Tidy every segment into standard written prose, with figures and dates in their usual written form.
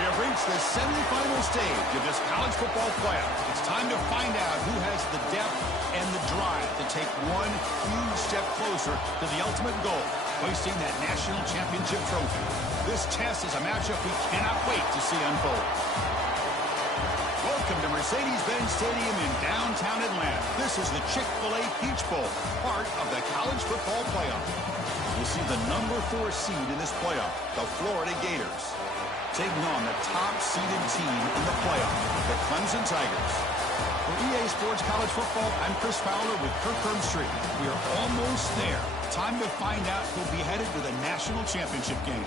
We have reached the semifinal stage of this college football playoff. It's time to find out who has the depth and the drive to take one huge step closer to the ultimate goal, hoisting that national championship trophy. This test is a matchup we cannot wait to see unfold. Welcome to Mercedes-Benz Stadium in downtown Atlanta. This is the Chick-fil-A Peach Bowl, part of the college football playoff. We'll see the number 4 seed in this playoff, the Florida Gators, taking on the top-seeded team in the playoff, the Clemson Tigers. For EA Sports College Football, I'm Chris Fowler with Kirk Herbstreit. We are almost there. Time to find out who'll be headed to the national championship game.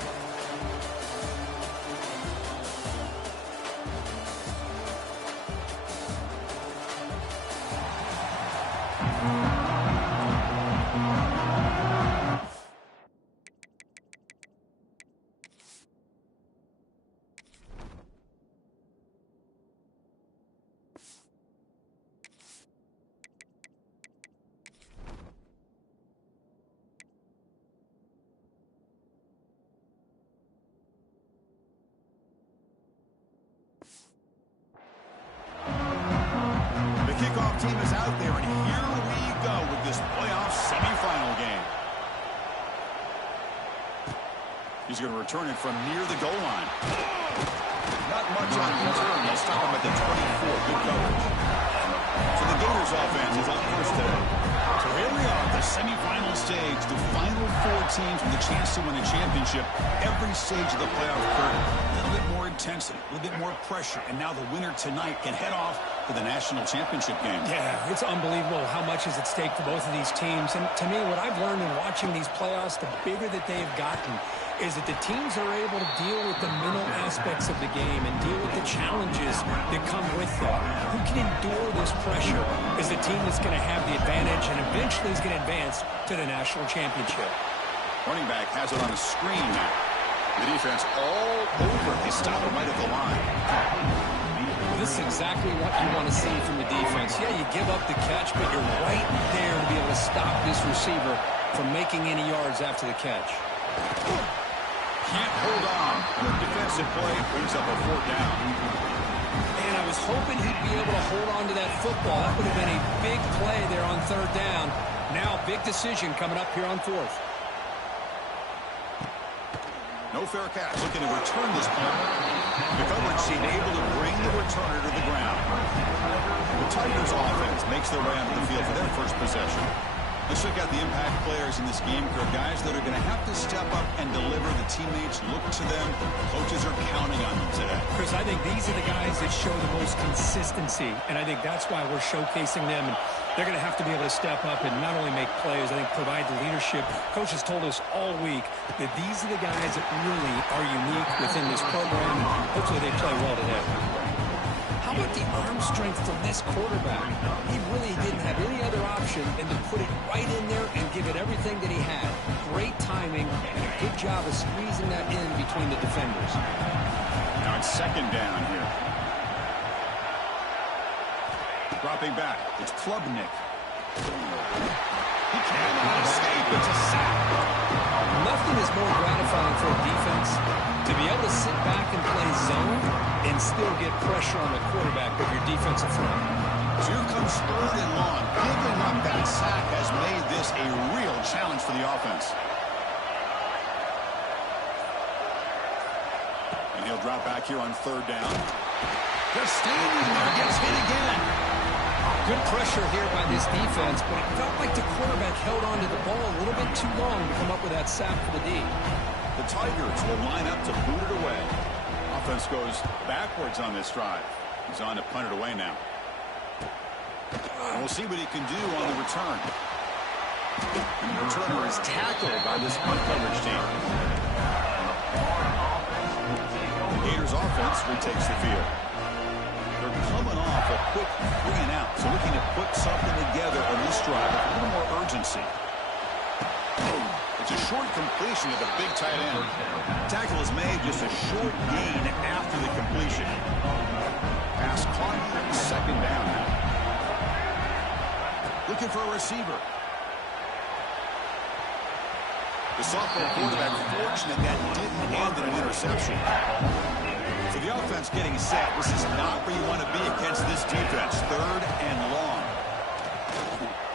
Kickoff team is out there, and here we go with this playoff semifinal game. He's going to return it from near the goal line. Not much on return. They'll stop him at the 24. Good coverage. So the Gators offense is up first today. So here we are, the semifinal stage, the final 4 teams with a chance to win a championship. Every stage of the playoff curve, a little bit more intensity, a little bit more pressure, and now the winner tonight can head off to the national championship game. Yeah, it's unbelievable how much is at stake for both of these teams. And to me, what I've learned in watching these playoffs, the bigger that they've gotten, is that the teams are able to deal with the mental aspects of the game and deal with the challenges that come with that. Who can endure this pressure is the team that's going to have the advantage and eventually is going to advance to the national championship. Running back has it on the screen now. The defense all over. They stop him right at the line. This is exactly what you want to see from the defense. Yeah, you give up the catch, but you're right there to be able to stop this receiver from making any yards after the catch. Can't hold on. Good defensive play brings up a 4th down. And I was hoping he'd be able to hold on to that football. That would have been a big play there on 3rd down. Now, big decision coming up here on 4th. No fair catch. Looking to return this ball. The coverage seemed able to bring the returner to the ground. The Tigers offense makes their way onto the field for their first possession. Let's look at the impact players in this game. There are guys that are going to have to step up and deliver. The teammates look to them. Coaches are counting on them today. Chris, I think these are the guys that show the most consistency, and I think that's why we're showcasing them. And they're going to have to be able to step up and not only make plays, I think provide the leadership. Coach has told us all week that these are the guys that really are unique within this program, and hopefully they play well today. How about the arm strength from this quarterback? He really didn't have any other option than to put it right in there and give it everything that he had. Great timing and a good job of squeezing that in between the defenders. Now it's 2nd down here. Dropping back, it's Klubnik. He cannot escape. It's a sack. Nothing is more gratifying for a defense to be able to sit back and play zone and still get pressure on the quarterback with your defensive front. So here comes 3rd and long. Giving up that sack has made this a real challenge for the offense. And he'll drop back here on 3rd down. Just standing there, gets hit again. Good pressure here by this defense, but it felt like the quarterback held on to the ball a little bit too long to come up with that sack for the D. The Tigers will line up to boot it away. Offense goes backwards on this drive. He's on to punt it away now. And we'll see what he can do on the return. And the returner is tackled by this punt coverage team. The Gators offense retakes the field. They're coming off a quick 3 and out, so looking to put something together on this drive with a little more urgency. It's a short completion to the big tight end. Tackle is made, just a short gain after the completion. Pass caught, 2nd down now. Looking for a receiver. The sophomore quarterback fortunate that didn't end in an interception. So With the offense getting set, this is not where you want to be against this defense. 3rd and long.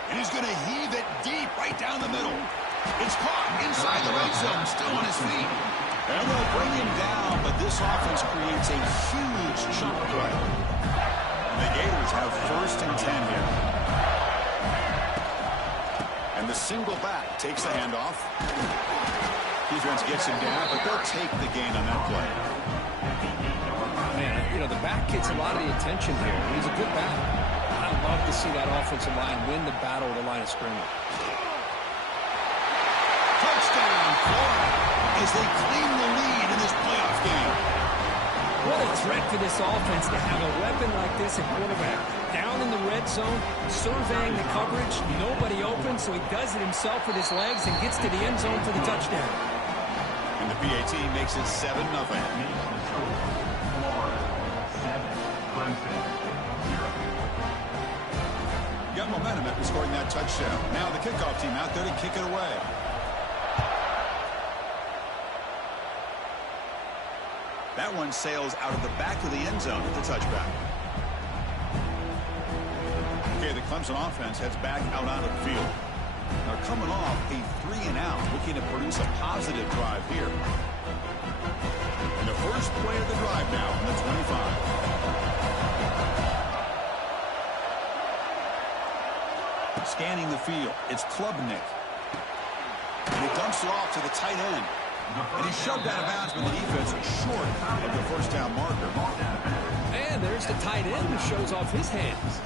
And he's going to heave it deep right down the middle. It's caught inside the red zone, still on his feet. And they'll bring him down, but this offense creates a huge chunk play. And the Gators have 1st and 10 here. And the single back takes the handoff. Defense gets him down, but they'll take the gain on that play. Man, you know, the back gets a lot of the attention here. He's a good back. I love to see that offensive line win the battle at the line of scrimmage. Touchdown, Florida, as they claim the lead in this playoff game. What a threat for this offense to have a weapon like this at quarterback. Down in the red zone, surveying the coverage, nobody open, so he does it himself with his legs and gets to the end zone for the touchdown. And the PAT makes it 7-0. Got momentum after scoring that touchdown. Now the kickoff team out there to kick it away. That one sails out of the back of the end zone at the touchback. Okay, the Clemson offense heads back out onto the field. They're coming off a 3-and-out, looking to produce a positive drive here. And the first play of the drive now on the 25. Scanning the field, it's Klubnik. And he dumps it off to the tight end. And he's shoved out of bounds, but the defense short of the first down marker. And there's the tight end who shows off his hands.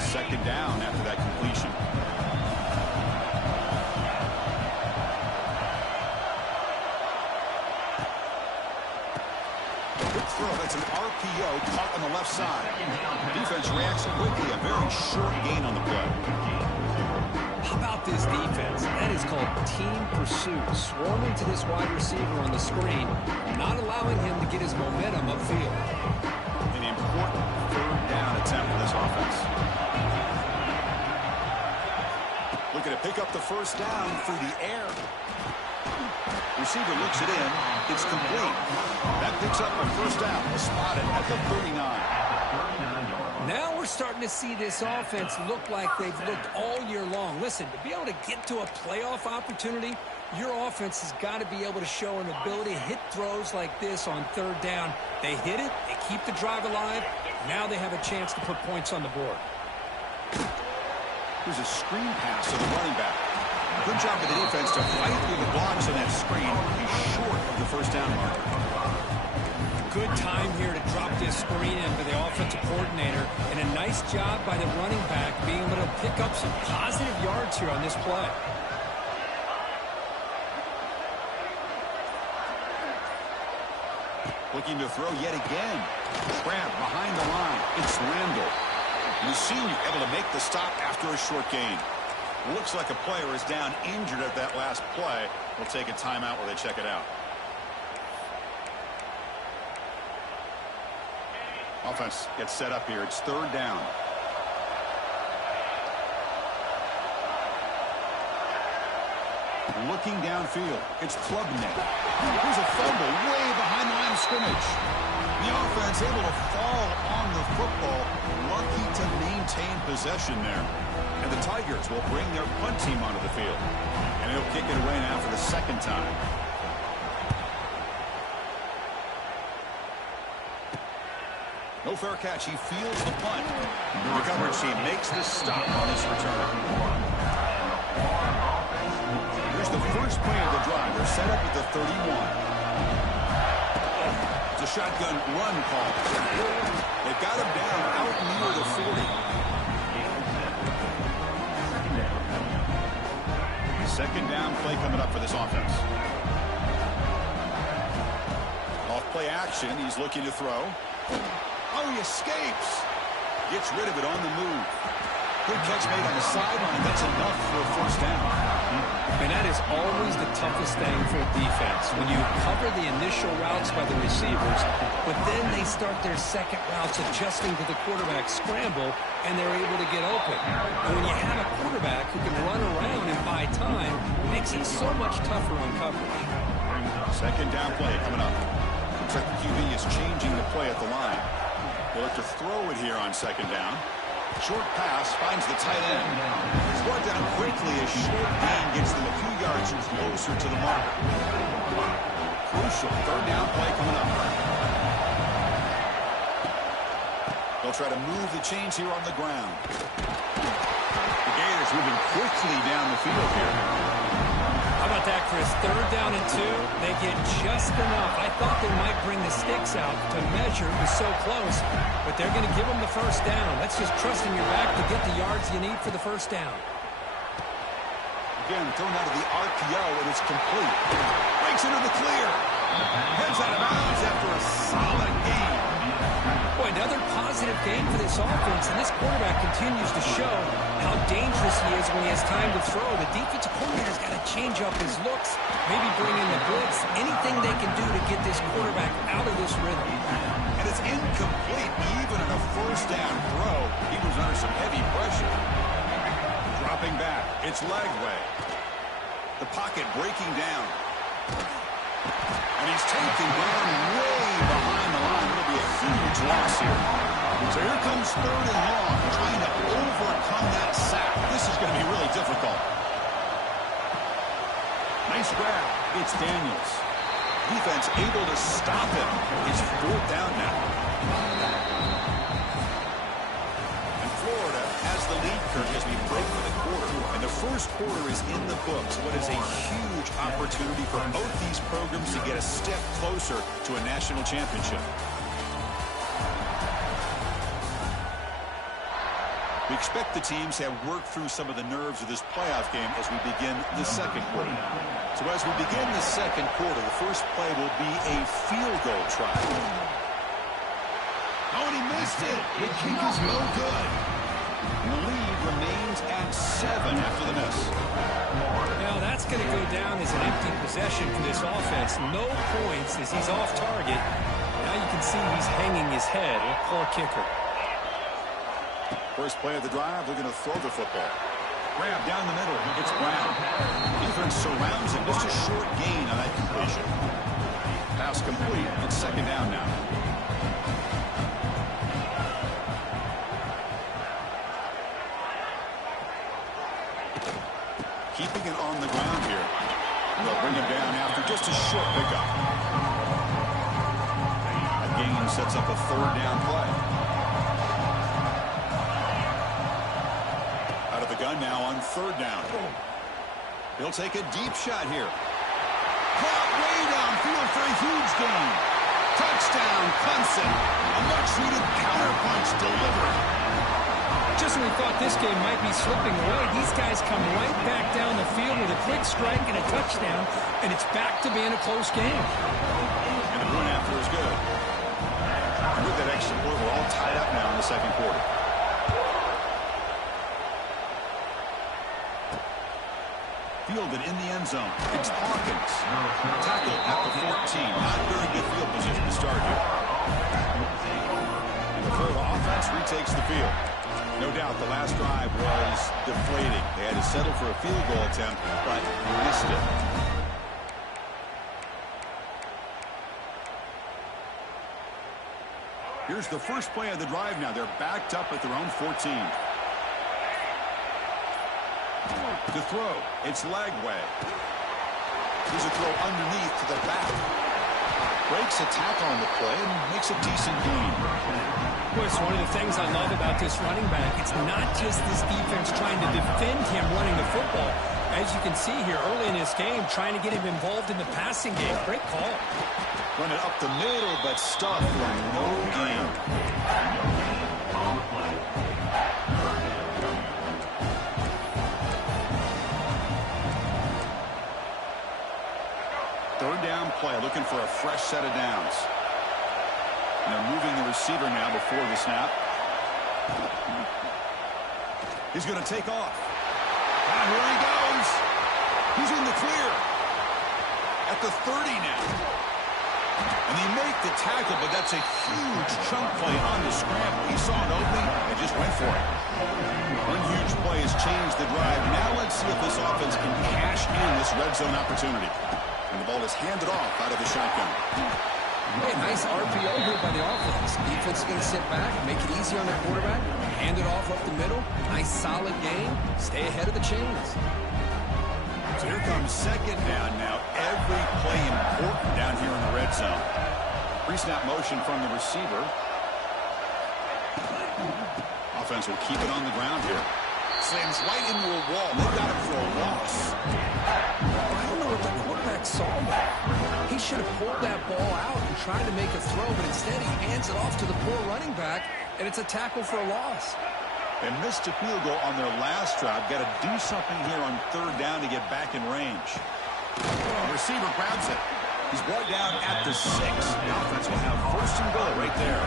Second down after that completion. Good throw. That's an RPO caught on the left side. Defense reacts quickly. A very short gain on the play. How about this defense? That is called team pursuit. Swarming to this wide receiver on the screen, not allowing him to get his momentum upfield. An important 3rd down attempt for this offense. Looking to pick up the first down through the air. Receiver looks it in. It's complete. That picks up a first down. Spotted at the 39. Now we're starting to see this offense look like they've looked all year long. Listen, to be able to get to a playoff opportunity, your offense has got to be able to show an ability to hit throws like this on 3rd down. They hit it, they keep the drive alive. Now they have a chance to put points on the board. Here's a screen pass to the running back. Good job of the defense to fight through the blocks on that screen. He's short of the first down mark. Good time here to drop this screen in for the offensive coordinator, and a nice job by the running back being able to pick up some positive yards here on this play. Looking to throw yet again. Grab behind the line. It's Randall. The senior able to make the stop after a short gain. Looks like a player is down injured at that last play. We'll take a timeout while they check it out. Offense gets set up here. It's 3rd down. Looking downfield. It's Klubnik. Here's a fumble way behind the line of scrimmage. The offense able to fall on the football. Lucky to maintain possession there. And the Tigers will bring their punt team onto the field. And he'll kick it away now for the 2nd time. No fair catch. He fields the punt. The coverage team makes the stop on this return. Here's the first play of the drive. They're set up at the 31. It's a shotgun run call. They've got him down out near the 40. Second down play coming up for this offense. Off play action. He's looking to throw. Oh, he escapes. Gets rid of it on the move. Good catch made on the sideline. That's enough for a first down. And that is always the toughest thing for a defense. When you cover the initial routes by the receivers, but then they start their second routes adjusting to the quarterback scramble, and they're able to get open. And when you have a quarterback who can run around and buy time, it makes it so much tougher on coverage. Second down play coming up. Looks like the QB is changing the play at the line. They'll have to throw it here on second down. Short pass finds the tight end. He's brought down quickly as short gain gets them a few yards closer to the marker. Crucial third down play coming up. They'll try to move the chains here on the ground. The Gators moving quickly down the field here. How about that, Chris? Third down and 2. They get just enough. I thought they might bring the sticks out to measure. It was so close. But they're going to give them the first down. That's just trusting your back to get the yards you need for the first down. Again, thrown out of the RPO, and it's complete. Breaks into the clear. Heads out of bounds after a solid game. Boy, another positive game for this offense, and this quarterback continues to show how dangerous he is when he has time to throw. The defensive coordinator's got to change up his looks, maybe bring in the blitz, anything they can do to get this quarterback out of this rhythm. And it's incomplete. Even on a first down throw, he was under some heavy pressure. Dropping back, it's Lagway. The pocket breaking down. And he's taken down way behind the line. It'll be a huge loss here. So here comes third and long, trying to overcome that sack. This is going to be really difficult. Nice grab. It's Daniels. Defense able to stop him. It's fourth down now. And Florida has the lead, Kirk, as we break for the quarter. And the first quarter is in the books. What is a huge opportunity for both these programs to get a step closer to a national championship. We expect the teams to have worked through some of the nerves of this playoff game as we begin the second quarter. So as we begin the second quarter, the first play will be a field goal try. Oh, and he missed it. The kick is no good. And the lead remains at 7 after the miss. Now that's going to go down as an empty possession for this offense. No points as he's off target. Now you can see he's hanging his head. A poor kicker. First play of the drive, they're going to throw the football. Grab down the middle. It's Brown. Defense surrounds him. Just a short gain on that completion. Pass complete. It's second down now. Keeping it on the ground here. They'll bring him down after just a short pickup. That gain sets up a third down play. Gun now on third down. He'll take a deep shot here. Caught way downfield for a huge gain. Touchdown, Clemson. A much-needed counterpunch delivered. Just when we thought this game might be slipping away, these guys come right back down the field with a quick strike and a touchdown, and it's back to being a close game. And the point after is good. And with that extra point, we're all tied up now in the second quarter. Fielded in the end zone. It's Hawkins. Tackle at the 14. Not very good field position to start here. And the Florida offense retakes the field. No doubt the last drive was deflating. They had to settle for a field goal attempt, but missed it. Here's the first play of the drive now. They're backed up at their own 14. To throw, it's Lagway. Here's a throw underneath to the back. Breaks a tackle on the play and makes a decent gain. Of course, one of the things I love about this running back, it's not just this defense trying to defend him running the football. As you can see here early in this game, trying to get him involved in the passing game. Great call. Run it up the middle, but stuffed for no gain. Third down play, looking for a fresh set of downs. And they're moving the receiver now before the snap. He's going to take off. And here he goes. He's in the clear. At the 30 now. And they make the tackle, but that's a huge chunk play on the scramble. He saw an opening and just went for it. One huge play has changed the drive. Now let's see if this offense can cash in this red zone opportunity. And the ball is handed off out of the shotgun. Hey, nice RPO here by the offense. Defense is going to sit back, make it easy on the quarterback, hand it off up the middle. Nice solid game. Stay ahead of the chains. So here comes second down now. Every play important down here in the red zone. Pre-snap motion from the receiver. Offense will keep it on the ground here. Slams right into a wall. They got it for a loss. I don't know what the quarterback saw there. He should have pulled that ball out and tried to make a throw, but instead he hands it off to the poor running back, and it's a tackle for a loss. They missed a field goal on their last drive. Got to do something here on third down to get back in range. The receiver grabs it. He's brought down at the 6. The offense will have first and goal right there.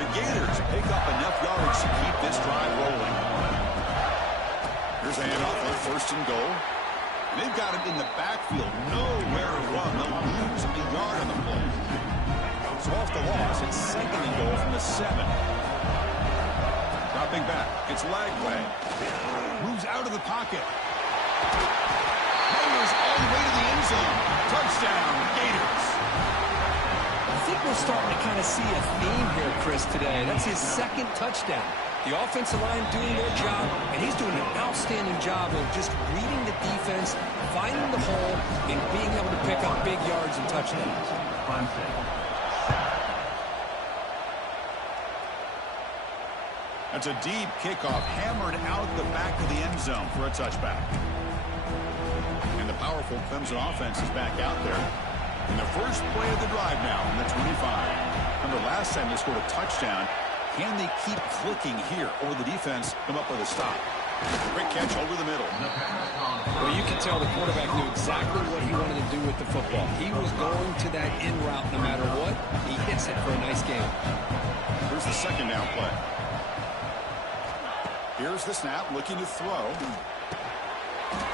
The Gators pick up enough yards to keep this drive rolling. Here's a handoff for first and goal. And they've got it in the backfield. Nowhere to run. They'll lose a yard on the play. So off the loss, it's second and goal from the 7. Dropping back. It's Lagway. Moves out of the pocket. Mayors all the way to the end zone. Touchdown, Gators. I think we're starting to kind of see a theme here, Chris, today. That's his second touchdown. The offensive line doing their job, and he's doing an outstanding job of just reading the defense, finding the hole, and being able to pick up big yards and touchdowns. That's a deep kickoff, hammered out the back of the end zone for a touchback. And the powerful Clemson offense is back out there. In the first play of the drive now on the 25. Remember last time they scored a touchdown. Can they keep clicking here, or will the defense come up with a stop? Great catch over the middle. Well, you can tell the quarterback knew exactly what he wanted to do with the football. He was going to that in route no matter what. He hits it for a nice game. Here's the second down play. Here's the snap, looking to throw.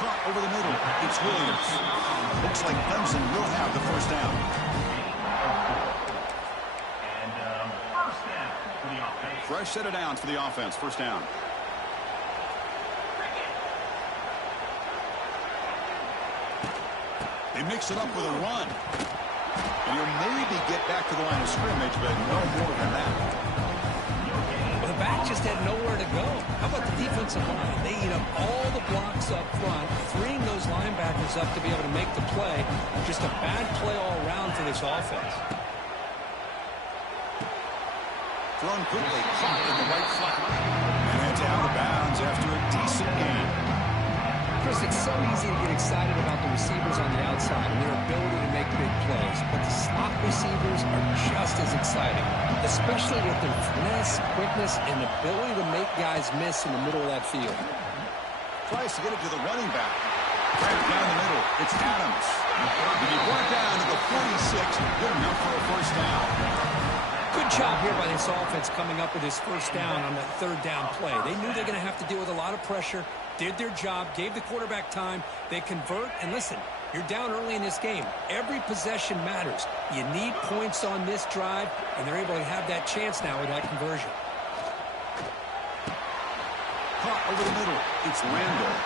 Caught over the middle. It's Williams. Looks like Clemson will have the first down. Fresh set of downs for the offense. First down. They mix it up with a run. And he'll maybe get back to the line of scrimmage, but no more than that. Well, the back just had nowhere to go. How about the defensive line? They eat up all the blocks up front, freeing those linebackers up to be able to make the play. Just a bad play all around for this offense. Thrown quickly, caught in the right flat. And it's out of bounds after a decent game. Chris, it's so easy to get excited about the receivers on the outside and their ability to make big plays, but the slot receivers are just as exciting, especially with their finesse, quickness, and ability to make guys miss in the middle of that field. Tries to get it to the running back. Right down the middle, it's Adams. And he brought down to the 46, good enough for a first down. Good job here by this offense coming up with his first down on that third down play. They knew they were going to have to deal with a lot of pressure, did their job, gave the quarterback time. They convert, and listen, you're down early in this game. Every possession matters. You need points on this drive, and they're able to have that chance now with that conversion. Caught over the middle. It's Randall.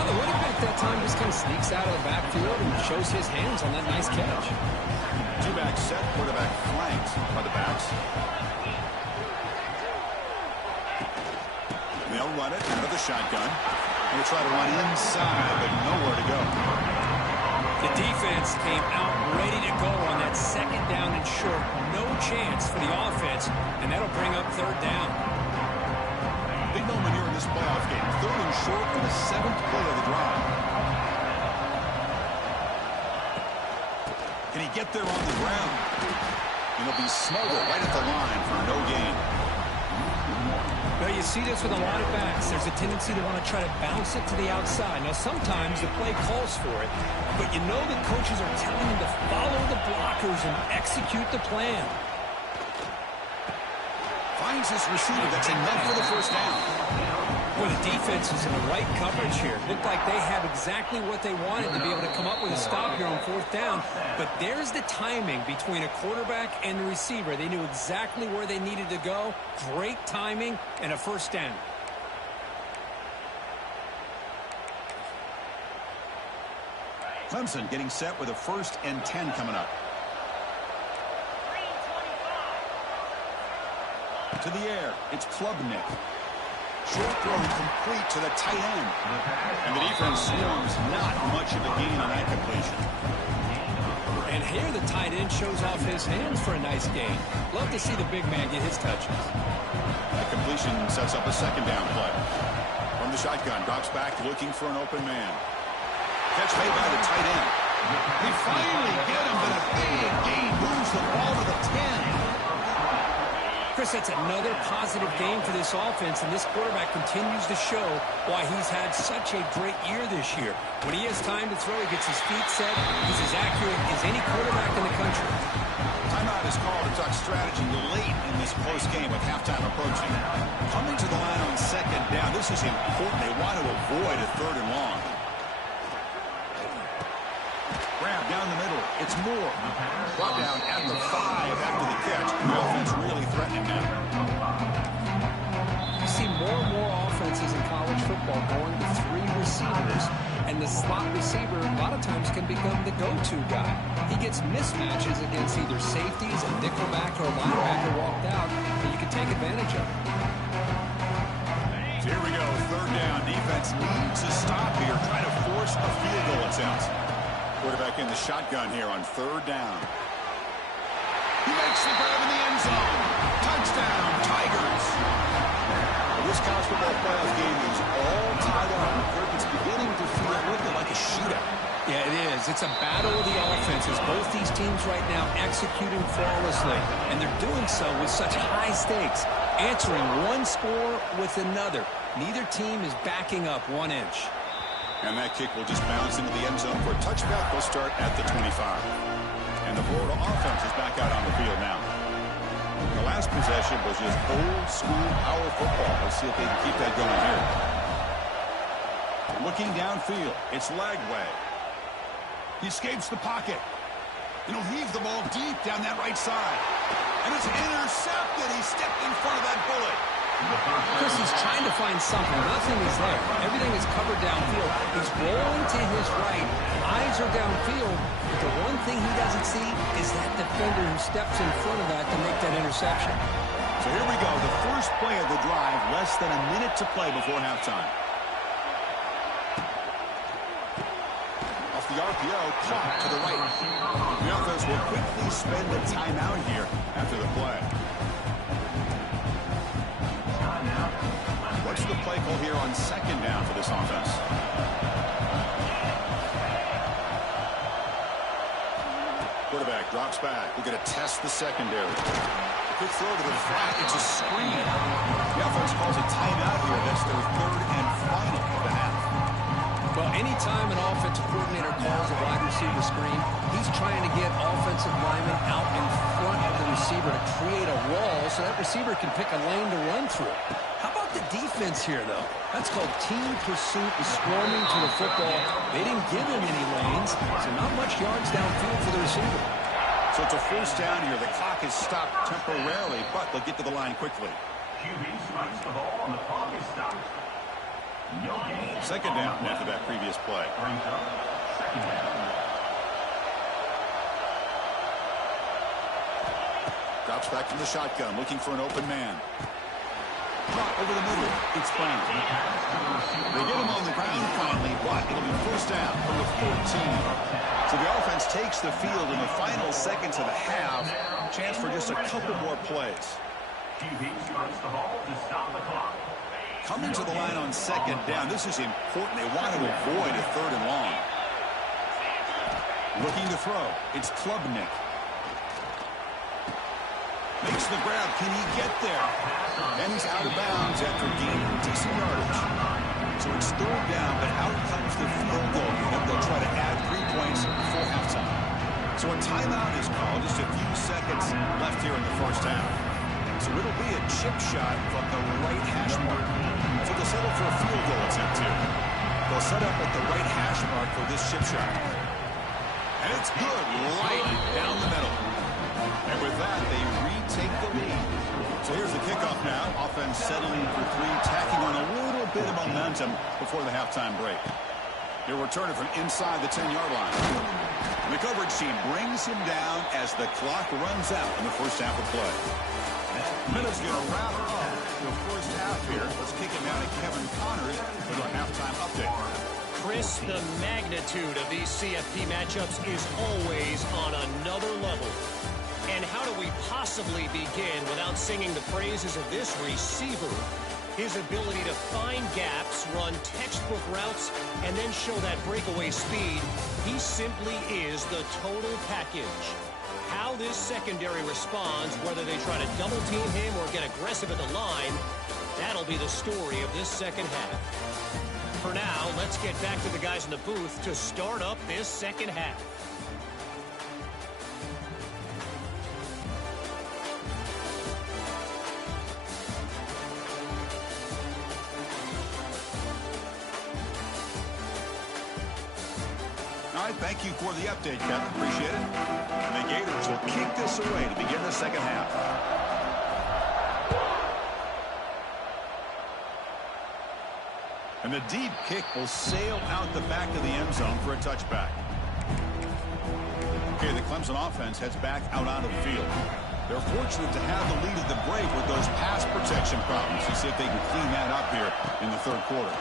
Now the running back that time just kind of sneaks out of the backfield and shows his hands on that nice catch. Two-back set, quarterback flanked by the backs. They'll run it out of the shotgun. They'll try to run inside, but nowhere to go. The defense came out ready to go on that second down and short. No chance for the offense, and that'll bring up third down. Big moment here in this playoff game. Third and short for the 7th play of the drive. Can he get there on the ground? And he'll be smothered right at the line for no gain. Well, you see this with a lot of backs. There's a tendency to want to try to bounce it to the outside. Now, sometimes the play calls for it, but you know the coaches are telling them to follow the blockers and execute the plan. finds his receiver. That's enough for the first down. Well, the defense is in the right coverage here. Looked like they have exactly what they wanted to be able to come up with a stop here on fourth down. But there's the timing between a quarterback and the receiver. They knew exactly where they needed to go. Great timing and a first down. Clemson getting set with a 1st and 10 coming up. To the air, it's Klubnik. Short throw complete to the tight end. And the defense swarms, not much of a gain on that completion. And here the tight end shows off his hands for a nice gain. Love to see the big man get his touches. The completion sets up a 2nd down play. From the shotgun, drops back looking for an open man. Catch made by the tight end. They finally get him, but a big gain moves the ball to the 10. Chris, that's another positive game for this offense, and this quarterback continues to show why he's had such a great year this year. When he has time to throw, he gets his feet set. He's as accurate as any quarterback in the country. Timeout is called to talk strategy late in this close game with halftime approaching. Coming to the line on 2nd down, this is important. They want to avoid a 3rd and long. Grab down the middle. It's Moore. Brought down at the 5 after the catch. The offense really threatening now. You see more and more offenses in college football going to 3 receivers, and the slot receiver a lot of times can become the go-to guy. He gets mismatches against either safeties, a nickelback, or a linebacker walked out, and you can take advantage of it. So here we go, 3rd down. Defense needs a stop here, trying to force a field goal attempt. Quarterback in the shotgun here on 3rd down. He makes the grab in the end zone. Touchdown, Tigers. Well, this college football playoff game is all tied up. It's beginning to feel a little like a shootout. Yeah, it is. It's a battle of the offenses. Both these teams right now executing flawlessly, and they're doing so with such high stakes, answering one score with another. Neither team is backing up 1 inch. And that kick will just bounce into the end zone for a touchback. They'll start at the 25. And the Florida offense is back out on the field now. The last possession was just old school power football. Let's see if they can keep that going here. Looking downfield, it's Lagway. He escapes the pocket. And he'll heave the ball deep down that right side. And it's intercepted. He stepped in front of that bullet. Chris, he's trying to find something. Nothing is there. Everything is covered downfield. He's rolling to his right. Eyes are downfield. But the one thing he doesn't see is that defender who steps in front of that to make that interception. So here we go. The first play of the drive. Less than a minute to play before halftime. Off the RPO, clock to the right. The offense will quickly spend a timeout here after the play. What's the play call here on 2nd down for this offense? Quarterback drops back. We're going to test the secondary. A quick throw to the flat. It's a screen. The offense calls a timeout here. That's their 3rd and final of the half. Well, anytime an offensive coordinator calls a wide receiver screen, he's trying to get offensive linemen out in front of the receiver to create a wall so that receiver can pick a lane to run through. How about the defense here, though? That's called team pursuit and swarming to the football. They didn't give him any lanes, so not much yards downfield for the receiver. So it's a 1st down here. The clock is stopped temporarily, but they'll get to the line quickly. QB strikes the ball and the clock is stopped. 2nd down after that previous play. Brings up 2nd down. Drops back from the shotgun, looking for an open man. Drop over the middle. It's Brown. They get him on the ground finally, but it'll be 1st down from the 14. So the offense takes the field in the final seconds of the half. Chance for just a couple more plays. QB strikes the ball to stop the clock. Coming to the line on 2nd down. This is important. They want to avoid a 3rd and long. Looking to throw. It's Klubnik. Makes the grab. Can he get there? And he's out of bounds after gaining decent yardage. So it's 3rd down, but out comes the field goal unit. They'll try to add 3 points before halftime. So a timeout is called. Just a few seconds left here in the 1st half. So it'll be a chip shot from the right hash mark. So they'll settle for a field goal attempt here. They'll set up at the right hash mark for this chip shot. And it's good, right down the middle. And with that, they retake the lead. So here's the kickoff now. Offense settling for three, tacking on a little bit of momentum before the halftime break. He'll return it from inside the 10-yard line. And the coverage team brings him down as the clock runs out in the first half of play. Minute's going to wrap up the first half here. Let's kick it down to Kevin Connors with our halftime update. Chris, the magnitude of these CFP matchups is always on another level. And how do we possibly begin without singing the praises of this receiver? His ability to find gaps, run textbook routes, and then show that breakaway speed. He simply is the total package. How this secondary responds, whether they try to double team him or get aggressive at the line, that'll be the story of this second half. For now, let's get back to the guys in the booth to start up this second half. All right, thank you for the update, Kevin. Appreciate it. And the Gators will kick this away to begin the second half. And the deep kick will sail out the back of the end zone for a touchback. Okay, the Clemson offense heads back out onto the field. They're fortunate to have the lead at the break with those pass protection problems. Let's see if they can clean that up here in the third quarter.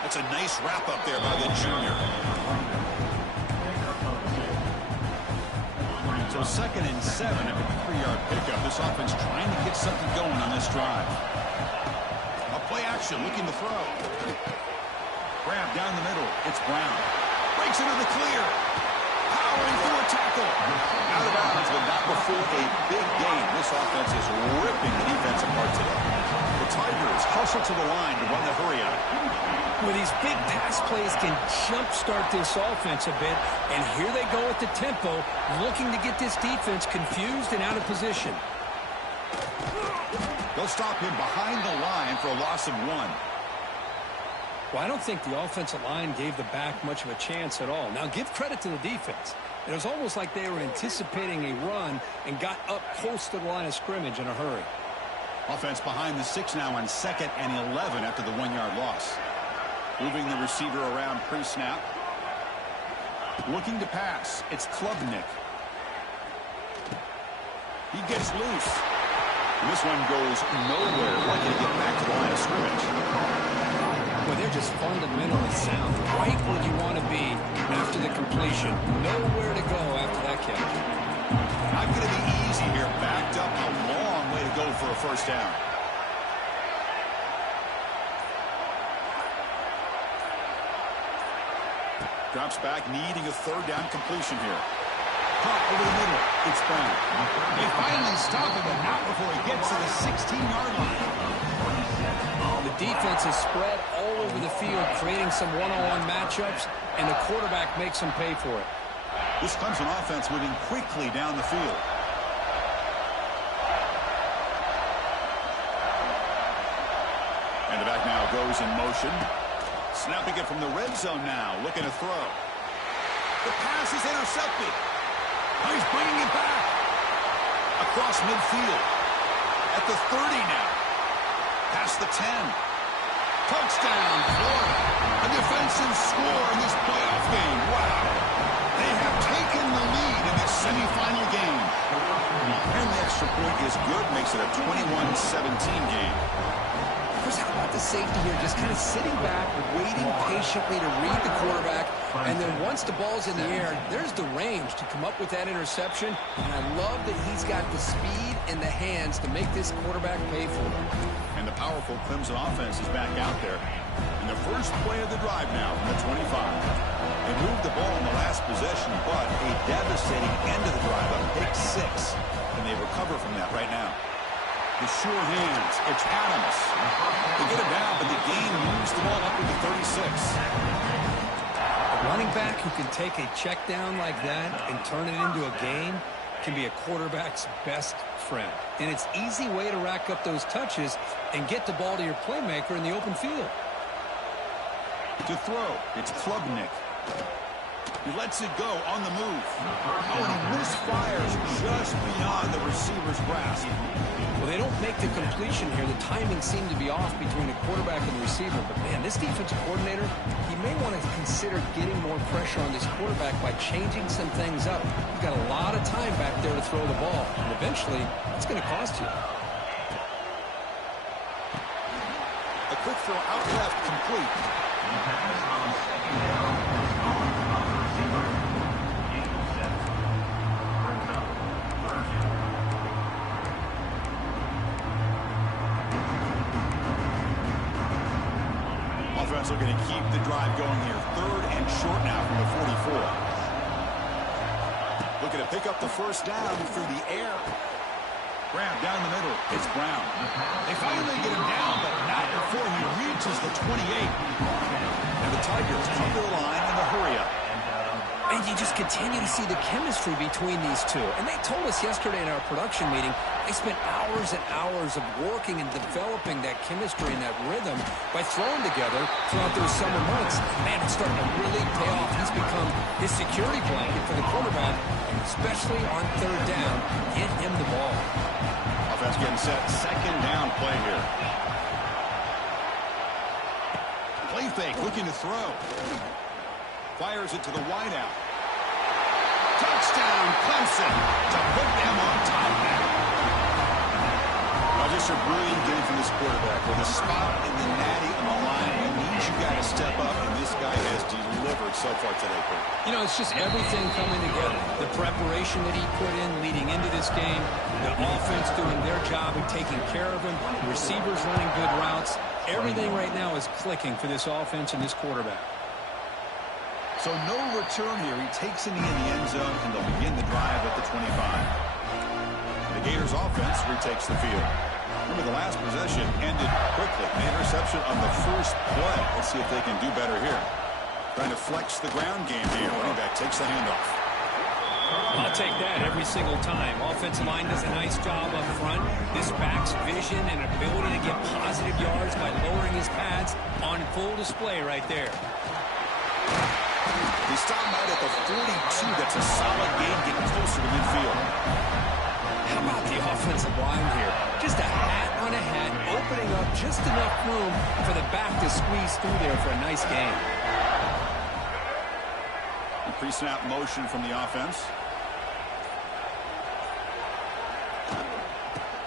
That's a nice wrap-up there by the junior. So 2nd and 7 after the 3-yard pickup. This offense trying to get something going on this drive. Play action, looking to throw. Grab down the middle. It's Brown. Breaks into the clear. Powering through a tackle. Out of bounds, but not before a big gain. This offense is ripping the defense apart today. The Tigers hustle to the line to run the hurry out. Well, these big pass plays can jumpstart this offense a bit, and here they go at the tempo, looking to get this defense confused and out of position. They'll stop him behind the line for a loss of 1. Well, I don't think the offensive line gave the back much of a chance at all. Now, give credit to the defense. It was almost like they were anticipating a run and got up close to the line of scrimmage in a hurry. Offense behind the 6 now on 2nd and 11 after the 1-yard loss. Moving the receiver around pre-snap. Looking to pass. It's Klubnik. He gets loose. And this one goes nowhere. Lucky to get back to the line of scrimmage. Well, they're just fundamentally sound. Right where you want to be after the completion. Nowhere to go after that catch. Not going to be easy here. Backed up a long way to go for a first down. Drops back, needing a 3rd down completion here. Caught over the middle. It's Brown. They finally stop him, but not before he gets to the 16-yard line. The defense is spread all over the field, creating some one-on-one matchups, and the quarterback makes them pay for it. This Clemson offense moving quickly down the field. And the back now goes in motion. Snapping it from the red zone now, looking to throw. The pass is intercepted. He's bringing it back. Across midfield. At the 30 now. Past the 10. Touchdown, Florida. A defensive score in this playoff game. Wow. They have taken the lead in this semifinal game. And the extra point is good. Makes it a 21-17 game. Chris, how about the safety here? Just kind of sitting back, waiting patiently to read the quarterback. And then once the ball's in the air, there's the range to come up with that interception. And I love that he's got the speed and the hands to make this quarterback pay for it. And the powerful Clemson offense is back out there. In the first play of the drive now from the 25. They moved the ball in the last possession, but a devastating end of the drive, a pick 6. And they recover from that right now. The sure hands. It's Adams. They get it down, but the game moves the ball up to the 36. A running back who can take a check down like that and turn it into a game can be a quarterback's best friend. And it's an easy way to rack up those touches and get the ball to your playmaker in the open field. To throw, it's Klubnik. He lets it go on the move. Oh, and he misfires just beyond the receiver's grasp. Well, they don't make the completion here. The timing seemed to be off between the quarterback and the receiver. But, man, this defensive coordinator, he may want to consider getting more pressure on this quarterback by changing some things up. He's got a lot of time back there to throw the ball. And eventually, it's going to cost you. A quick throw out left, complete. Offense looking to keep the drive going here. 3rd and short now from the 44. Looking to pick up the first down through the air. Grab down the middle. It's Brown. They finally get him down, but not before he reaches the 28. And the Tigers come to the line in the hurry-up. And you just continue to see the chemistry between these two. And they told us yesterday in our production meeting, they spent hours and hours of working and developing that chemistry and that rhythm by throwing together throughout those summer months. Man, it's starting to really pay off. He's become his security blanket for the quarterback, and especially on 3rd down, get him the ball. Offense getting set. 2nd down play here. Play fake, looking to throw. Fires it to the wideout. Touchdown, Clemson, to put them on top now. Just a brilliant game from this quarterback. With a spot in the natty on the line, he needs you guys to step up, and this guy has delivered so far today, Kurt. You know, it's just everything coming together. The preparation that he put in leading into this game, the offense doing their job of taking care of him, the receivers running good routes. Everything right now is clicking for this offense and this quarterback. So no return here. He takes a knee in the end zone, and they'll begin the drive at the 25. The Gators offense retakes the field. Remember, the last possession ended quickly. An interception on the first play. Let's see if they can do better here. Trying to flex the ground game here. Running back takes the handoff. I'll take that every single time. Offensive line does a nice job up front. This back's vision and ability to get positive yards by lowering his pads on full display right there. He stopped out at the 42. That's a solid gain, getting closer to midfield. How about the offensive line here? Just a hat on a hat, opening up just enough room for the back to squeeze through there for a nice gain. Pre-snap motion from the offense.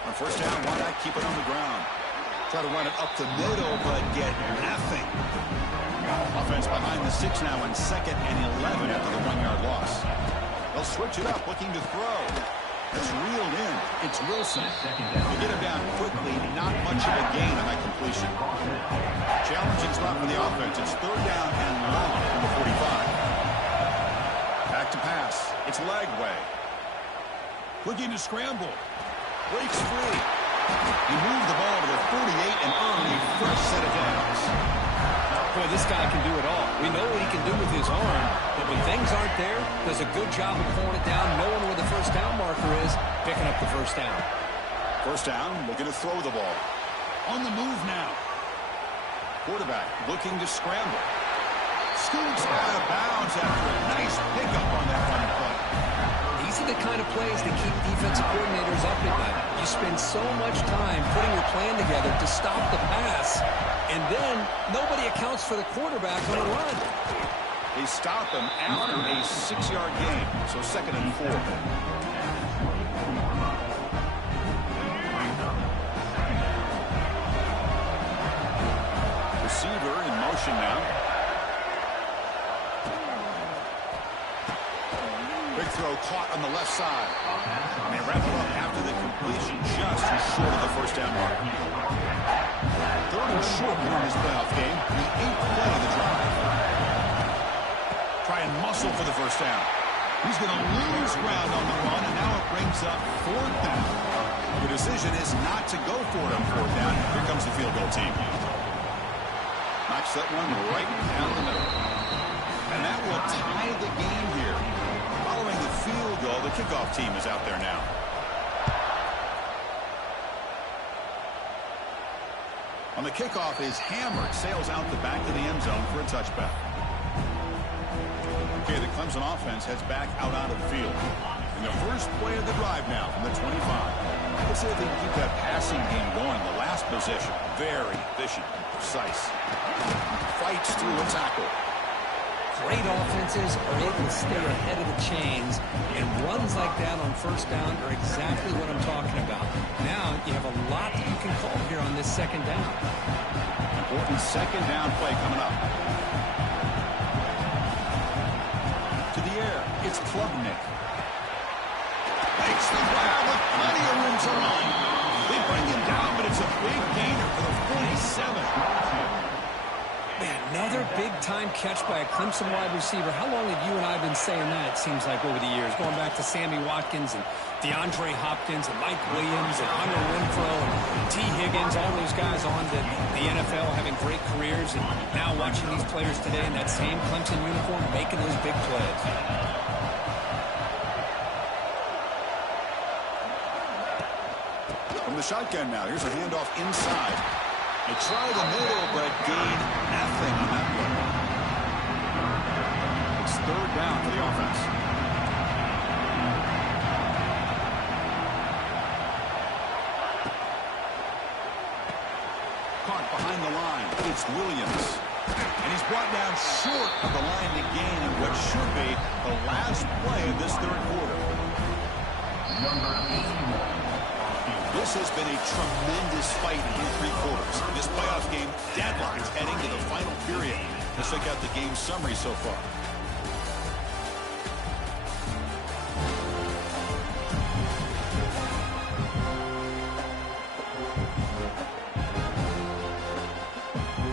On 1st down, why not keep it on the ground? Try to run it up the middle, but get nothing. Offense behind the 6 now on 2nd and 11 after the 1-yard loss. They'll switch it up, looking to throw. That's reeled in. It's Wilson. They get him down quickly, not much of a gain on that completion. Challenging spot for the offense. It's 3rd down and long from the 45. Back to pass. It's Lagway. Looking to scramble. Breaks free. He moved the ball to the 48 and earned a first set of downs. Boy, this guy can do it all. We know what he can do with his arm, but when things aren't there, does a good job of pulling it down, knowing where the first down marker is, picking up the first down. 1st down, looking to throw the ball. On the move now. Quarterback looking to scramble. Scoots out of bounds after a nice pickup on that running play. These are the kind of plays that keep defensive coordinators up at night. You spend so much time putting your plan together to stop the pass, and then nobody accounts for the quarterback on a run. They stop him after a 6-yard gain, so 2nd and 4. Receiver in motion now. Big throw caught on the left side. And they wrap it up after the completion, just short of the first down mark. 3rd and short here in this playoff game. The 8th play of the drive. Try and muscle for the first down. He's going to lose ground on the run, and now it brings up 4th down. The decision is not to go for it on 4th down. Here comes the field goal team. Knocks that one right down the middle. And that will tie the game here. Following the field goal. The kickoff team is out there now. On the kickoff is hammered, sails out the back of the end zone for a touchback. Okay, the Clemson offense heads back out onto the field. In the first play of the drive now from the 25. Let's see if they can keep that passing game going. The last possession, very efficient and precise. Fights through a tackle. Great offenses are able to stay ahead of the chains, and runs like that on first down are exactly what I'm talking about. Now you have a lot that you can call here on this second down. Important second down play coming up. To the air, it's Klubnik. Makes the grab with plenty of room to run. They bring him down, but it's a big gainer for the 47. Man, another big-time catch by a Clemson wide receiver. How long have you and I been saying that, it seems like, over the years? Going back to Sammy Watkins and DeAndre Hopkins and Mike Williams and Hunter Renfrow and T. Higgins, all those guys on to the NFL having great careers, and now watching these players today in that same Clemson uniform making those big plays. From the shotgun now, here's a handoff inside. They try the middle, but gain nothing on that play. It's third down for the offense. Caught behind the line. It's Williams. And he's brought down short of the line to gain in what should be the last play of this third quarter. Number 81. This has been a tremendous fight in three quarters. This playoff game deadlocked heading to the final period. Let's check out the game summary so far.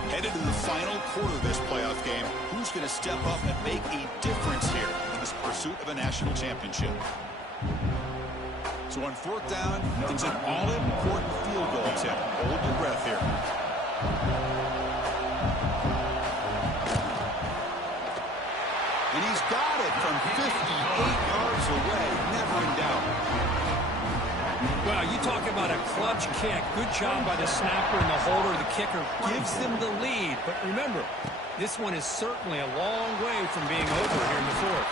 Headed to the final quarter of this playoff game. Who's going to step up and make a difference here in this pursuit of a national championship? So on fourth down, it's an all-important field goal attempt. Hold your breath here. And he's got it from 58 yards away. Never in doubt. Well, you talk about a clutch kick. Good job by the snapper and the holder. The kicker gives them the lead. But remember, this one is certainly a long way from being over here in the fourth.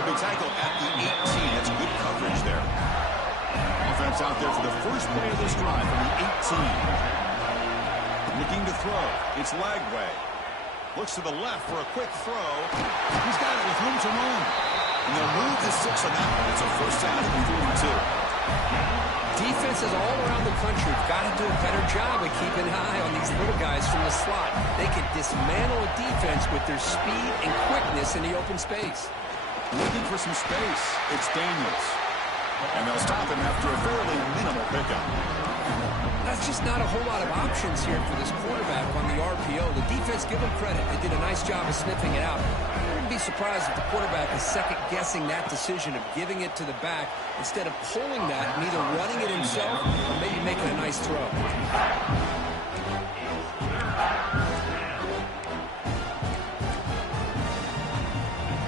The big tackle at the 18. That's good coverage there. Offense out there for the first play of this drive from the 18. Looking to throw. It's Lagway. Looks to the left for a quick throw. He's got it with room to run. And they'll move to 6 on that one. It's a first down at the 42. Defenses all around the country have got to do a better job of keeping an eye on these little guys from the slot. They can dismantle a defense with their speed and quickness in the open space. Looking for some space. It's Daniels. And they'll stop him after a fairly minimal pickup. That's just not a whole lot of options here for this quarterback on the RPO. The defense, give them credit. They did a nice job of sniffing it out. I wouldn't be surprised if the quarterback is second-guessing that decision of giving it to the back instead of pulling that and either running it himself or maybe making a nice throw.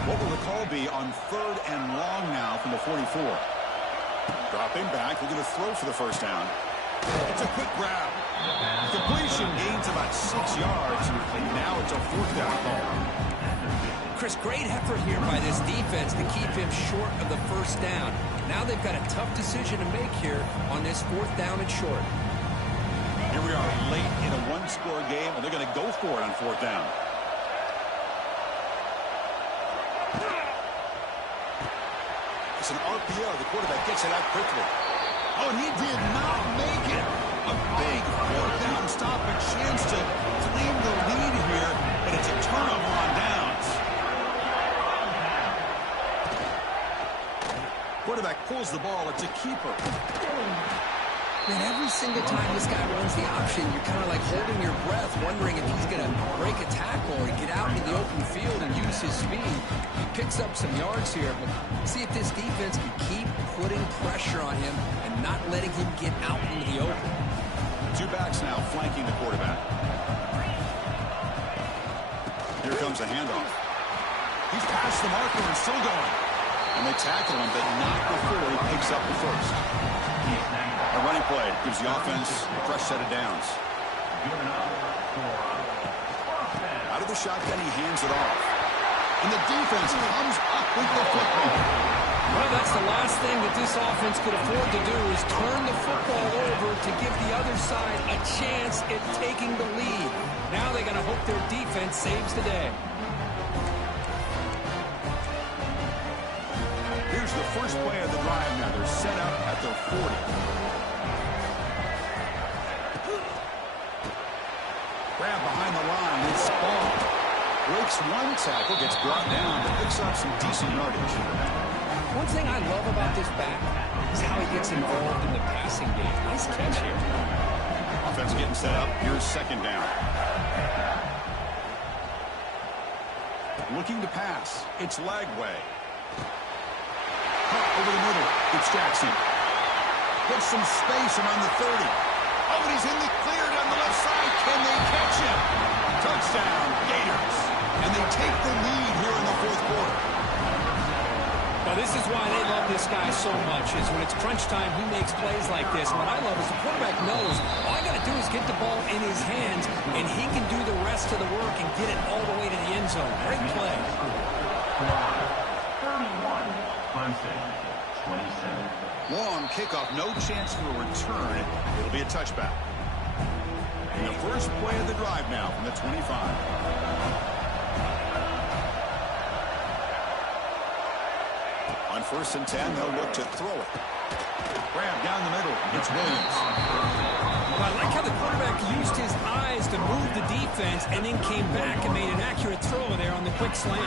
What will the call be on third and long now from the 44? Dropping back, looking to throw for the first down. It's a quick grab. Completion gains about 6 yards, and now it's a fourth down call. Chris, great effort here by this defense to keep him short of the first down. Now they've got a tough decision to make here on this fourth down and short. Here we are late in a one-score game, and they're going to go for it on fourth down. It's an RPO. The quarterback gets it out quickly. Oh, and he did not make it. A big fourth down stop, a chance to claim the lead here, but it's a turnover on downs. Quarterback pulls the ball. It's a keeper. Man, every single time this guy runs the option, you're kind of like holding your breath, wondering if he's going to break a tackle or get out into the open field and use his speed. He picks up some yards here, but see if this defense can keep putting pressure on him and not letting him get out into the open. Two backs now flanking the quarterback. Here comes a handoff. He's past the marker and still going. And they tackle him, but not before he picks up the first. A running play gives the offense a fresh set of downs. Out of the shotgun, he hands it off. And the defense comes up with the football. Well, that's the last thing that this offense could afford to do is turn the football over to give the other side a chance at taking the lead. Now they got to hope their defense saves the day. Here's the first play of the drive now. They're set up at their 40. Grab behind the line. It's ball. Breaks one tackle, gets brought down, but picks up some decent yardage. One thing I love about this back is how he gets involved in the passing game. Nice catch here. Offense getting set up. Here's second down. Looking to pass. It's Lagway. Cut over the middle. It's Jackson. Gets some space around the 30. Oh, and he's in the clear down the left side. Can they catch him? Touchdown, Gators. And they take the lead here in the fourth quarter. Now, this is why they love this guy so much, is when it's crunch time, he makes plays like this. And what I love is the quarterback knows all I got to do is get the ball in his hands, and he can do the rest of the work and get it all the way to the end zone. Great play. 31, Clemson, 27. Long kickoff, no chance for a return. It'll be a touchback. And the first play of the drive now from the 25. On 1st and 10, they'll look to throw it. Grab down the middle. It's Williams. Well, I like how the quarterback used his eyes to move the defense and then came back and made an accurate throw there on the quick slant.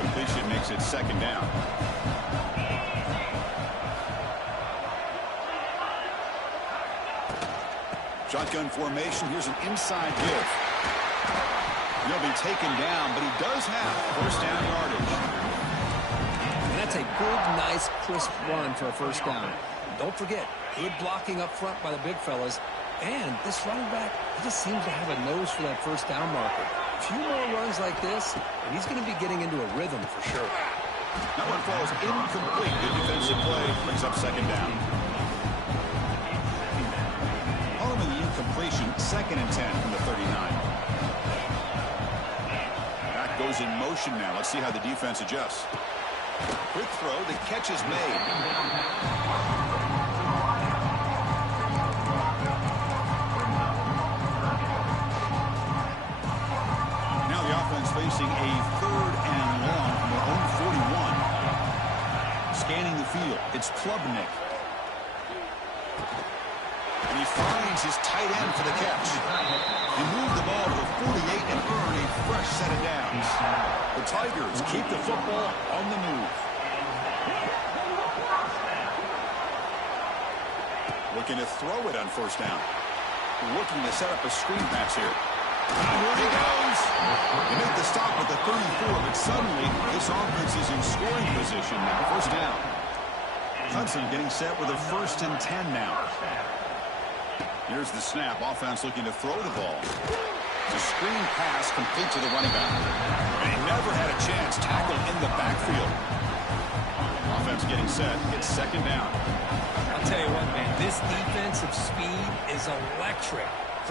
Completion makes it second down. Shotgun formation. Here's an inside give. He'll be taken down, but he does have first down yardage. That's a good, nice, crisp run for a first down. Don't forget, good blocking up front by the big fellas. And this running back, he just seems to have a nose for that first down marker. A few more runs like this, and he's going to be getting into a rhythm for sure. That one falls incomplete. Good defensive play brings up second down. Following the incompletion, 2nd and 10 from the 39. Back goes in motion now. Let's see how the defense adjusts. Quick throw. The catch is made. Now the offense facing a 3rd and long from their own 41. Scanning the field. It's Klubnik. And he finds his tight end for the catch. He moved the ball to the 48 and earned a fresh set of downs. The Tigers keep the football on the move. Looking to throw it on first down. Looking to set up a screen pass here. Here he goes. He made the stop at the 34, but suddenly this offense is in scoring position now. First down. Hudson getting set with a 1st and 10 now. Here's the snap. Offense looking to throw the ball. The screen pass complete to the running back. And he never had a chance. Tackled in the backfield. Offense getting set. It's second down. I'll tell you what, man, this defensive speed is electric.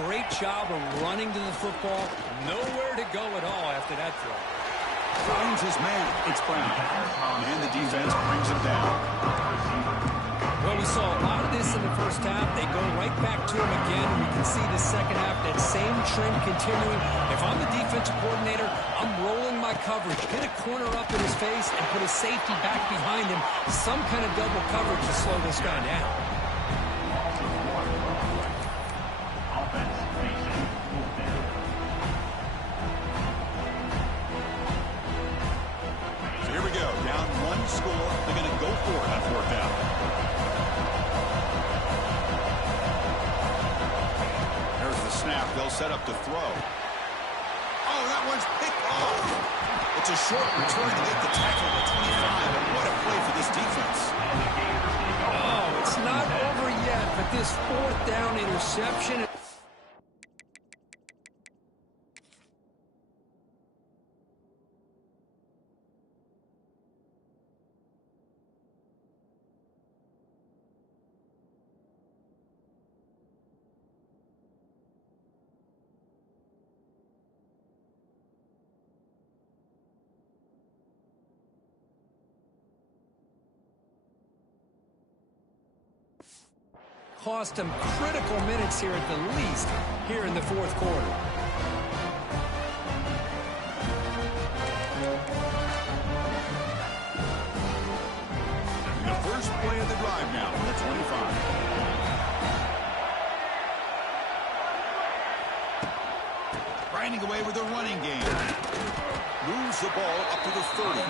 Great job of running to the football. Nowhere to go at all after that throw. Finds his man. It's Brown. And the defense brings him down. Well, we saw a lot of this in the first half. They go right back to him again, and we can see the second half, that same trend continuing. If I'm the defensive coordinator, I'm rolling my coverage. Get a corner up in his face and put a safety back behind him. Some kind of double coverage to slow this guy down. So here we go. Down one score. They're going to go for it on 4th down. Snap, they'll set up to throw. Oh, that one's picked off. It's a short return to get the tackle at 25, and what a play for this defense. Oh, it's not over yet, but this 4th down interception. cost them critical minutes here at the least here in the fourth quarter. The first play of the drive now from the 25. Grinding away with the running game. Moves the ball up to the 30.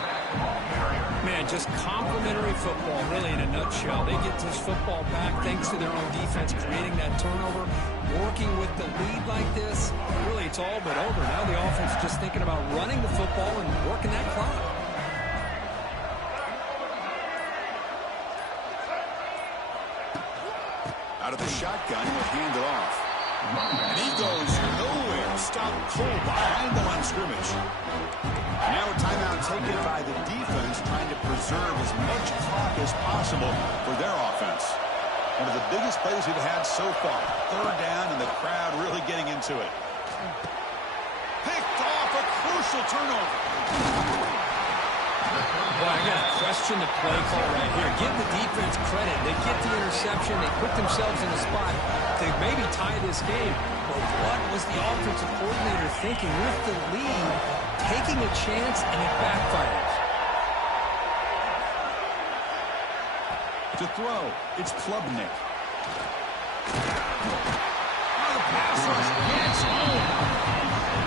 Man, just complimentary football, really, in a nutshell. They get this football back thanks to their own defense, creating that turnover, working with the lead like this. Really, it's all but over. Now the offense is just thinking about running the football and working that clock. Out of the shotgun, he'll hand it off. And he goes nowhere. Stop cold behind the line of scrimmage. Now a timeout taken by the defense, trying to preserve as much clock as possible for their offense. One of the biggest plays we've had so far. Third down, and the crowd really getting into it. Picked off, a crucial turnover. Well, I got to question the play call right here. Give the defense credit. They get the interception. They put themselves in a spot to maybe tie this game. But what was the offensive coordinator thinking with the lead, taking a chance, and it backfires? To throw, it's Klubnik. Now the pass rush gets home.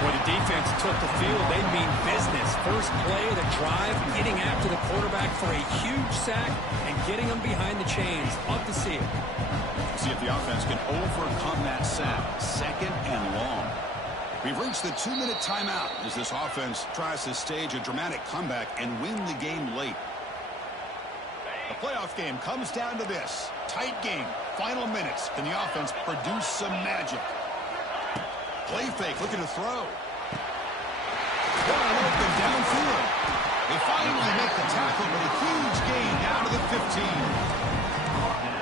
When the defense took the field, they mean business. First play of the drive, getting after the quarterback for a huge sack and getting him behind the chains. Love to see it. See if the offense can overcome that sack. Second and long. We've reached the 2-minute timeout as this offense tries to stage a dramatic comeback and win the game late. The playoff game comes down to this. Tight game. Final minutes. Can the offense produce some magic? Play fake, looking to throw. Wide open downfield. They finally make the tackle with a huge gain down to the 15.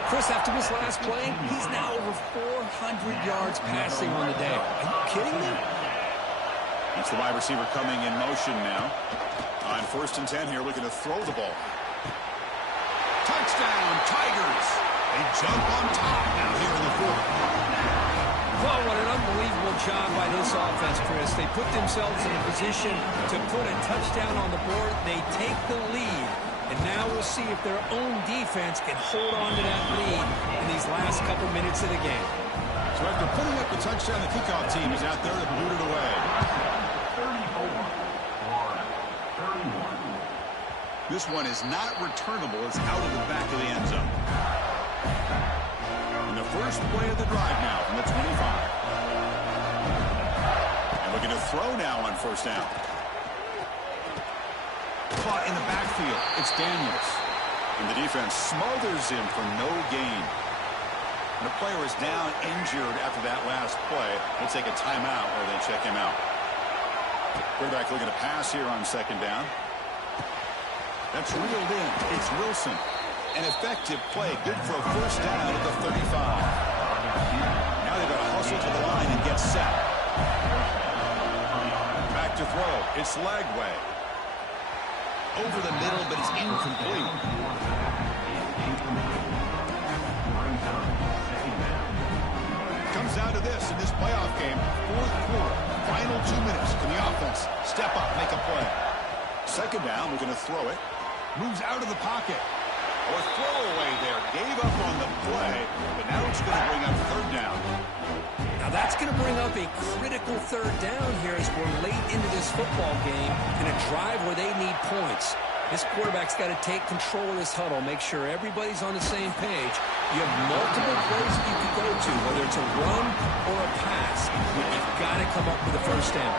Chris, after this last play, he's now over 400 yards passing on the day. Are you kidding me? It's the wide receiver coming in motion now. On 1st and 10 here, looking to throw the ball. Touchdown, Tigers. They jump on top now here in the fourth. Well, what an unbelievable job by this offense, Chris. They put themselves in a position to put a touchdown on the board. They take the lead. And now we'll see if their own defense can hold on to that lead in these last couple minutes of the game. So after putting up the touchdown, the kickoff team is out there to boot it away. 34, 31. This one is not returnable. It's out of the back of the end zone. And the first play of the drive now from the 25. And looking to throw now on 1st down. Caught in the backfield. It's Daniels. And the defense smothers him for no gain. And the player is down injured after that last play. They'll take a timeout or they check him out. Quarterback looking to pass here on 2nd down. That's reeled in. It's Wilson. An effective play. Good for a 1st down at the 35. Now they've got to hustle to the line and get set. Back to throw. It's Lagway. Over the middle, but it's incomplete. Comes down to this in this playoff game. 4th quarter. Final 2 minutes. Can the offense step up, make a play? 2nd down. We're going to throw it. Moves out of the pocket. A throwaway there. Gave up on the play, but now it's going to bring up 3rd down. Now that's going to bring up a critical 3rd down here as we're late into this football game in a drive where they need points. This quarterback's got to take control of this huddle, make sure everybody's on the same page. You have multiple plays that you can go to, whether it's a run or a pass. You've got to come up with a 1st down.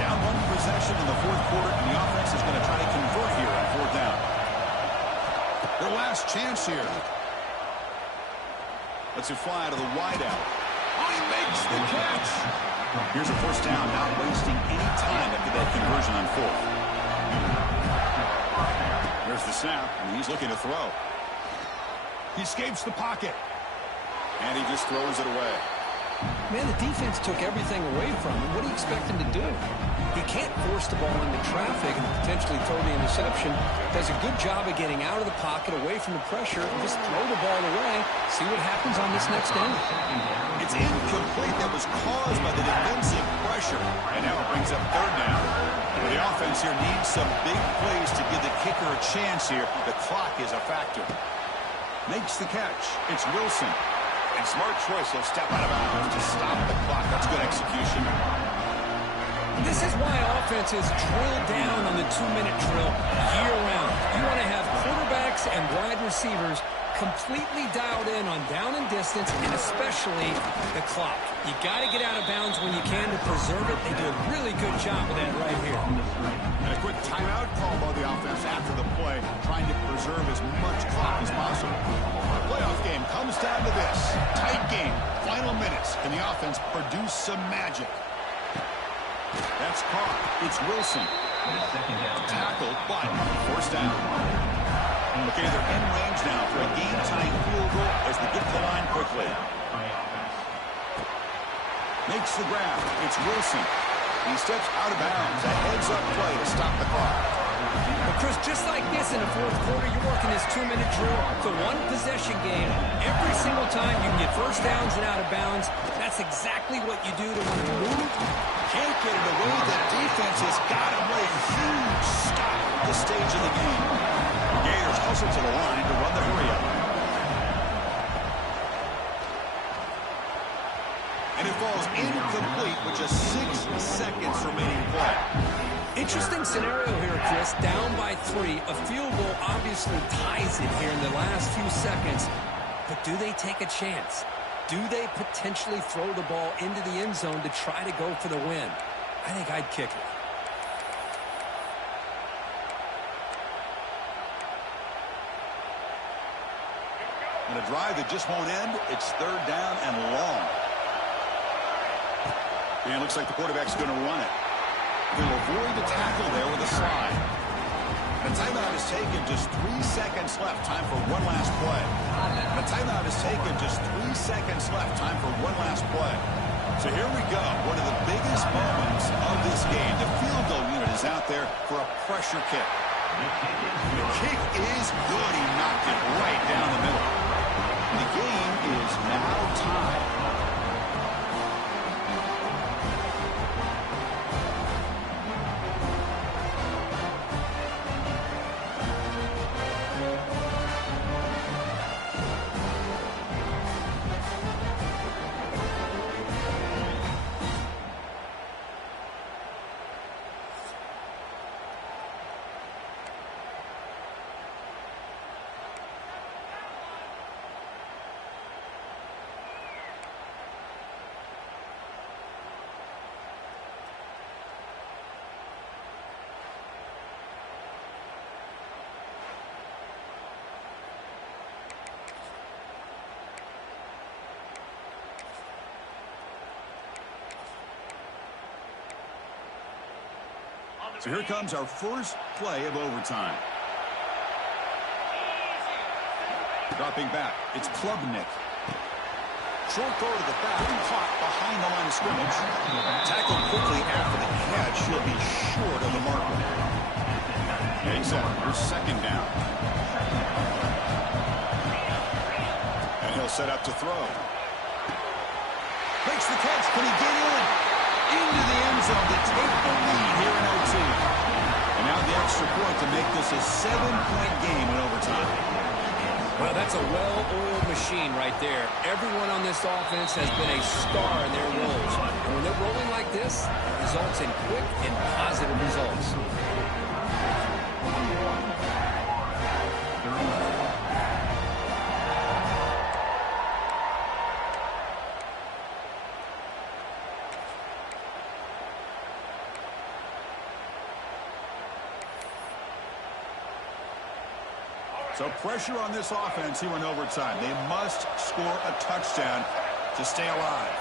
Down 1 possession in the 4th quarter, and the offense is going to try to convert here on 4th down. Their last chance here. Let's it fly out of the wideout. Oh, he makes the catch. Here's a 1st down, not wasting any time after that conversion on 4th. There's the snap, and he's looking to throw. He escapes the pocket. And he just throws it away. Man, the defense took everything away from him. What do you expect him to do? He can't force the ball into traffic and potentially throw the interception. Does a good job of getting out of the pocket, away from the pressure, and just throw the ball away. See what happens on this next down. It's incomplete. That was caused by the defensive pressure. And now it brings up third down. The offense here needs some big plays to give the kicker a chance here. The clock is a factor. Makes the catch. It's Wilson. And smart choice. He'll step out of bounds to stop the clock. That's good execution. This is why offenses drill down on the 2-minute drill year-round. You want to have quarterbacks and wide receivers completely dialed in on down and distance, and especially the clock. You got to get out of bounds when you can to preserve it. They do a really good job of that right here. And a quick timeout call by the offense after the play, trying to preserve as much clock as possible. The playoff game comes down to this. Tight game, final minutes. Can the offense produce some magic? That's caught. It's Wilson. Tackle, but forced down. Okay, they're in range now for a game-tying field goal as they get to the line quickly. Makes the grab. It's Wilson. He steps out of bounds. A heads-up play to stop the clock. Well, Chris, just like this in the fourth quarter, you're working this 2-minute drill. It's a one-possession game. Every single time you can get first downs and out of bounds. That's exactly what you do to win a move. Can't get it away. The defense has got him with a huge stop at this stage of the game. The Gators hustle to the line to run the hurry-up. And it falls incomplete with just 6 seconds remaining play. Interesting scenario here, Chris. Down by 3. A field goal obviously ties it here in the last few seconds. But do they take a chance? Do they potentially throw the ball into the end zone to try to go for the win? I think I'd kick it. And a drive that just won't end. It's third down and long. And it looks like the quarterback's going to run it. He'll avoid the tackle there with a slide. The timeout is taken. Just 3 seconds left. Time for one last play. The timeout is taken. Just 3 seconds left. Time for one last play. So here we go. One of the biggest moments of this game. The field goal unit is out there for a pressure kick. The kick is good. He knocked it right down the middle. The game is now tied. So here comes our first play of overtime. Dropping back, it's Klubnik. Short throw to the back, caught behind the line of scrimmage. Tackled quickly after the catch. He'll be short of the marker. Makes that for second down. And he'll set up to throw. Makes the catch. Can he get in? Into the end zone to take the lead here in OT. And now the extra point to make this a 7-point game in overtime. Well, that's a well-oiled machine right there. Everyone on this offense has been a star in their roles. And when they're rolling like this, it results in quick and positive results. So pressure on this offense here in overtime. They must score a touchdown to stay alive.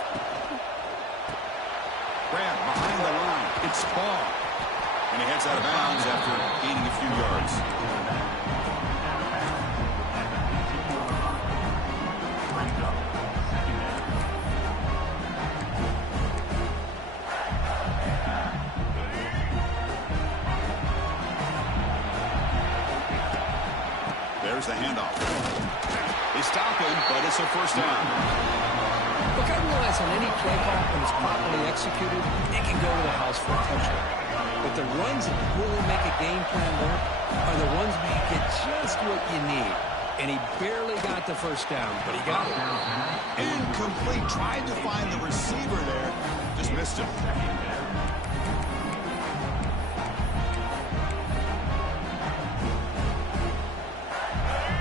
Grab behind the line. It's Ball. And he heads out of bounds after gaining a few yards. it's a first down. Look, I realize on any play call, when it's properly executed, it can go to the house for a touchdown. But the runs that really make a game plan work are the ones where you get just what you need. And he barely got the first down, but he got it. Incomplete. Tried to find the receiver there. Just missed him.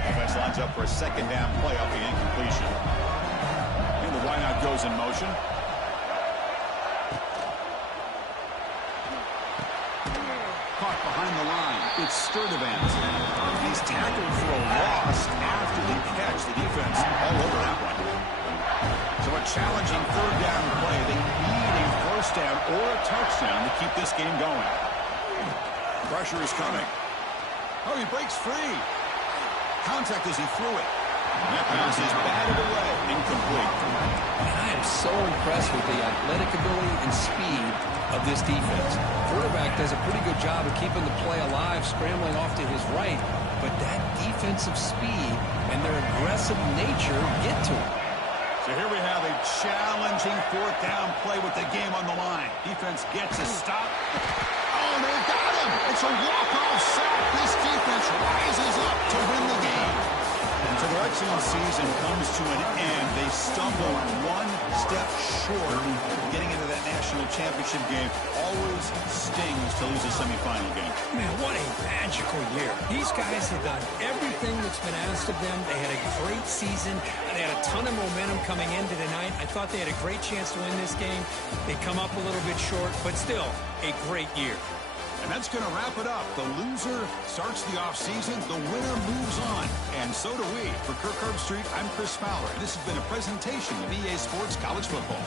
Offense lines up for a second down play off the incompletion. And the wideout goes in motion. Caught behind the line. It's Sturdivant. He's tackled for a loss after the catch. The defense all over that one. So a challenging third down play. They need a first down or a touchdown to keep this game going. Pressure is coming. Oh, he breaks free. Contact as he threw it. And that pass is batted away. Incomplete. I am so impressed with the athletic ability and speed of this defense. Quarterback does a pretty good job of keeping the play alive, scrambling off to his right, but that defensive speed and their aggressive nature get to him. So here we have a challenging fourth down play with the game on the line. Defense gets a stop. Oh, they got him. It's a walk-off sack. This defense rises up to win the game. So the Clemson season comes to an end. They stumble one step short of getting into that national championship game. Always stings to lose a semifinal game. Man, what a magical year. These guys have done everything that's been asked of them. They had a great season. They had a ton of momentum coming into tonight. I thought they had a great chance to win this game. They come up a little bit short, but still a great year. And that's going to wrap it up. The loser starts the offseason. The winner moves on. And so do we. For Kirk Herbstreit, I'm Chris Fowler. This has been a presentation of EA Sports College Football.